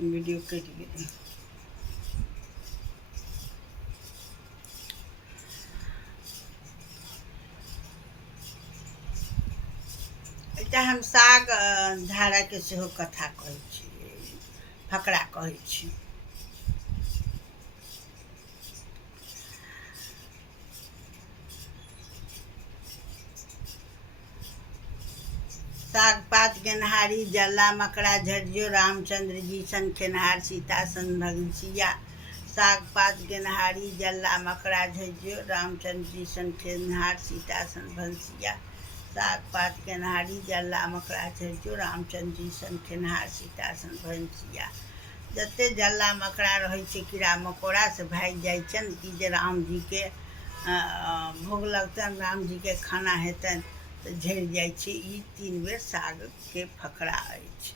Video cut गेल। एकटा हम साग धाराके सेहो कथा कहै छी, फकरा कहै छी। साग पात गेनहारी जल्ला मकड़ा झरियो, रामचंद्र जी सन खेनहार सीता सन भंसिया। साग पात गेनहारी जल्ला मकड़ा झरियो, रामचंद्र जी सन खेनहार सीता सन भंसिया। साग पात गेनहारी जल्ला मकड़ा झरियो, रामचंद्र जी सन खेनहार सीता सन भंसिया। जते जल्ला मकड़ा रहै छै, कीड़ा मकोड़ा से भागि जाइ छनि कि जे रामजीके भोग लगतनि, रामजीके खाना हेतनि तऽ झड़ि जाइ छै। ई 3 बेर सागके फकरा अछि।